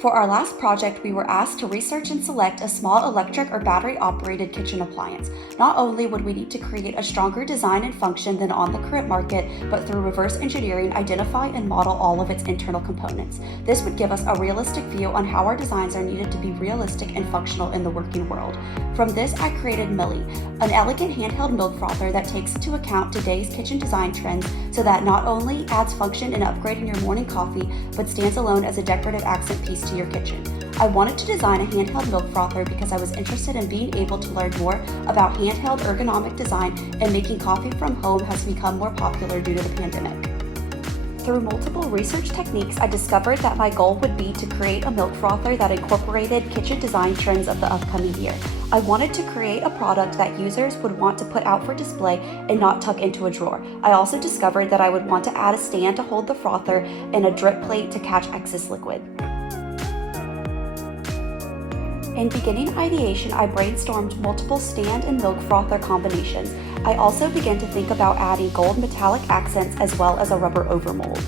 For our last project, we were asked to research and select a small electric or battery-operated kitchen appliance. Not only would we need to create a stronger design and function than on the current market, but through reverse engineering, identify and model all of its internal components. This would give us a realistic view on how our designs are needed to be realistic and functional in the working world. From this, I created Millie, an elegant handheld milk frother that takes into account today's kitchen design trends so that not only adds function in upgrading your morning coffee, but stands alone as a decorative accent piece to your kitchen. I wanted to design a handheld milk frother because I was interested in being able to learn more about handheld ergonomic design, and making coffee from home has become more popular due to the pandemic. Through multiple research techniques, I discovered that my goal would be to create a milk frother that incorporated kitchen design trends of the upcoming year. I wanted to create a product that users would want to put out for display and not tuck into a drawer. I also discovered that I would want to add a stand to hold the frother and a drip plate to catch excess liquid. In beginning ideation, I brainstormed multiple stand and milk frother combinations. I also began to think about adding gold metallic accents as well as a rubber overmold.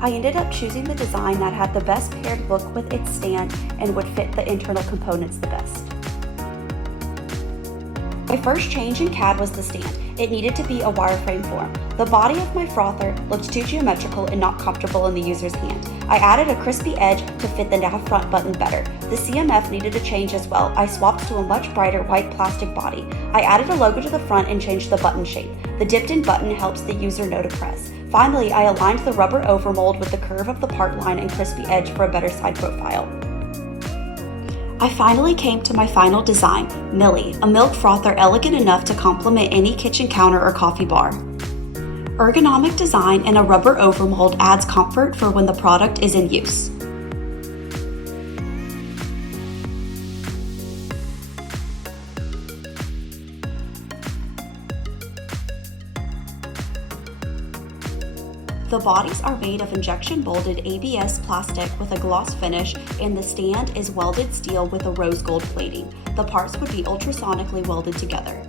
I ended up choosing the design that had the best paired look with its stand and would fit the internal components the best. My first change in CAD was the stand. It needed to be a wireframe form. The body of my frother looked too geometrical and not comfortable in the user's hand. I added a crispy edge to fit the nav front button better. The CMF needed a change as well. I swapped to a much brighter white plastic body. I added a logo to the front and changed the button shape. The dipped-in button helps the user know to press. Finally, I aligned the rubber overmold with the curve of the part line and crispy edge for a better side profile. I finally came to my final design, Millie, a milk frother elegant enough to complement any kitchen counter or coffee bar. Ergonomic design and a rubber overmold adds comfort for when the product is in use. The bodies are made of injection molded ABS plastic with a gloss finish, and the stand is welded steel with a rose gold plating. The parts would be ultrasonically welded together.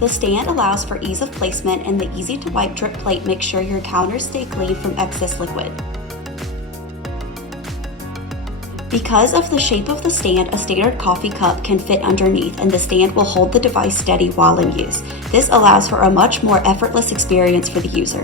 The stand allows for ease of placement, and the easy to wipe drip plate makes sure your counters stay clean from excess liquid. Because of the shape of the stand, a standard coffee cup can fit underneath, and the stand will hold the device steady while in use. This allows for a much more effortless experience for the user.